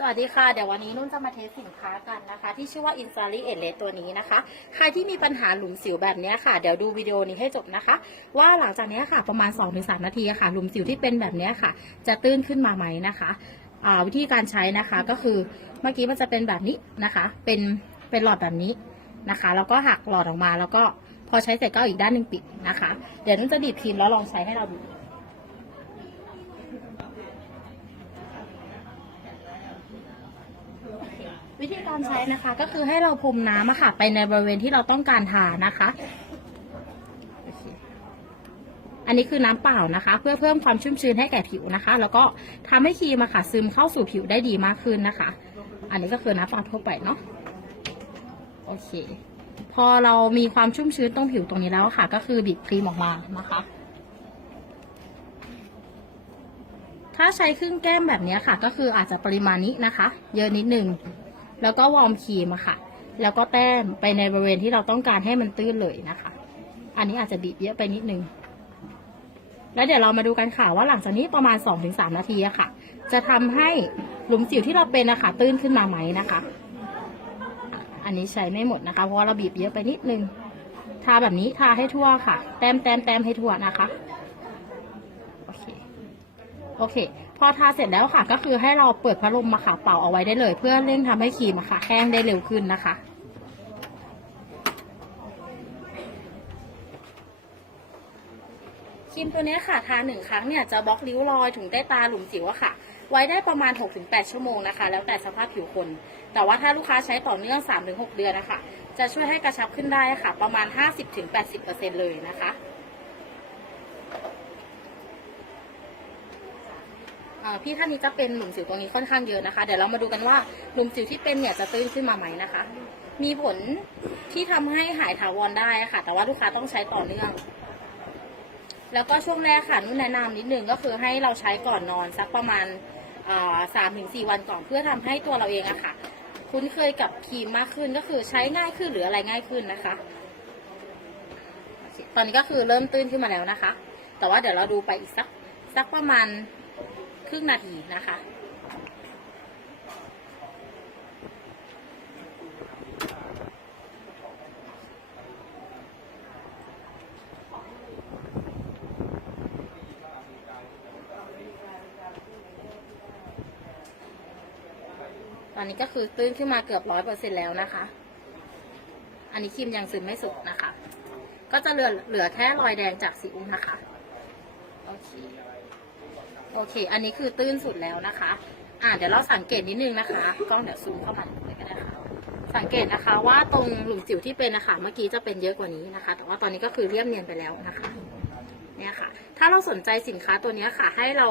สวัสดีค่ะ เดี๋ยววันนี้นุ่นจะมาเทสสินค้ากันนะคะ ที่ชื่อว่า i n s a r i e l e ตัวนี้นะคะ ใครที่มีปัญหาหลุมสิวแบบนี้ค่ะ เดี๋ยวดูวิดีโอนี้ให้จบนะคะ ว่าหลังจากนี้ค่ะประมาณ 2-3 นาทีค่ะ หลุมสิวที่เป็นแบบนี้ค่ะ จะตื้นขึ้นมาไหมนะคะวิธีการใช้นะคะก็คือเมื่อกี้มันจะเป็นแบบนี้นะคะ เป็นเป็นหลอดแบบนี้นะคะ แล้วก็หักหลอดออกมาแล้วก็พอใช้เสร็จก็อาอีกด้านหนึ่งปิดนะคะ เดี๋ยวนุ่นจะดีดพิมพ์แล้วลองใช้ให้เราดู วิธีการใช้นะคะก็คือให้เราพรมน้ำอะค่ะ ไปในบริเวณที่เราต้องการทานะคะ อันนี้คือน้ำเปล่านะคะ เพื่อเพิ่มความชุ่มชื้นให้แก่ผิวนะคะ แล้วก็ทำให้ครีมอะค่ะ ซึมเข้าสู่ผิวได้ดีมากขึ้นนะคะ อันนี้ก็คือน้ำเปล่าทั่วไปเนาะโอเค พอเรามีความชุ่มชื้นตรงผิวตรงนี้แล้วค่ะ ก็คือบีบครีมออกมานะคะถ้าใช้ครึ่งแก้มแบบนี้ค่ะ ก็คืออาจจะปริมาณนี้นะคะ เยอะนิดนึง แล้วก็วอร์มครีมอะค่ะ แล้วก็แต้มไปในบริเวณที่เราต้องการให้มันตื้นเลยนะคะ อันนี้อาจจะบีบเยอะไปนิดนึง แล้วเดี๋ยวเรามาดูกันค่ะว่าหลังจากนี้ประมาณ 2-3 นาทีอะค่ะ จะทำให้หลุมสิวที่เราเป็นอะคะตื้นขึ้นมาไหมนะคะ อันนี้ใช้ไม่หมดนะคะ เพราะเราบีบเยอะไปนิดนึง ทาแบบนี้ทาให้ทั่วค่ะ แต้มแต้มแต้มให้ทั่วนะคะ โอเค พอทาเสร็จแล้วค่ะ ก็คือให้เราเปิดพัดลมมาค่ะเป่าเอาไว้ได้เลย เพื่อเร่งทำให้ครีมค่ะแห้งได้เร็วขึ้นนะคะครีมตัวนี้ค่ะ ทาหนึ่งครั้งเนี่ยจะบล็อกริ้วรอยถุงใต้ตาหลุมสิวอะค่ะ ไว้ได้ประมาณ 6-8 ชั่วโมงนะคะ แล้วแต่สภาพผิวคน แต่ว่าถ้าลูกค้าใช้ต่อเนื่อง 3-6 เดือนนะคะ จะช่วยให้กระชับขึ้นได้ค่ะ ประมาณ 50-80%เลยนะคะ อ่าพี่ท่านนี้จะเป็นหลุมสิวตรงนี้ค่อนข้างเยอะนะคะเดี๋ยวเรามาดูกันว่าหลุมสิวที่เป็นเนี่ยจะตื้นขึ้นมาไหมนะคะ มีผลที่ทำให้หายถาวรได้ค่ะ แต่ว่าลูกค้าต้องใช้ต่อเนื่อง แล้วก็ช่วงแรกค่ะนุ่นแนะนำนิดนึงก็คือให้เราใช้ก่อนนอนสักประมาณสามถึงสี่วันก่อนเพื่อทำให้ตัวเราเองอะค่ะ คุ้นเคยกับครีมมากขึ้นก็คือใช้ง่ายขึ้นหรืออะไรง่ายขึ้นนะคะ ตอนนี้ก็คือเริ่มตื้นขึ้นมาแล้วนะคะ แต่ว่าเดี๋ยวเราดูไปอีกสักสักประมาณ ครึ่งนาทีนะคะ ตอนนี้ก็คือตื้นขึ้นมาเกือบร้อยเปอร์เซ็นแล้วนะคะ อันนี้ครีมยังซึมไม่สุดนะคะ ก็จะเหลือเหลือแค่รอยแดงจากสิวนะคะ โอเค โอเค อันนี้คือตื้นสุดแล้วนะคะ อ่าเดี๋ยวเราสังเกตนิดนึงนะคะ กล้องเดี๋ยวซูมเข้ามาเลยก็ได้ค่ะสังเกตนะคะว่าตรงหลุมสิวที่เป็นนะคะ เมื่อกี้จะเป็นเยอะกว่านี้นะคะ แต่ว่าตอนนี้ก็คือเรียบเนียนไปแล้วนะคะ เนี่ยค่ะ ถ้าเราสนใจสินค้าตัวนี้ค่ะ ให้เรา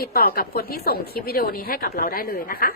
ติดต่อกับคนที่ส่งคลิปวิดีโอนี้ให้กับเราได้เลยนะคะ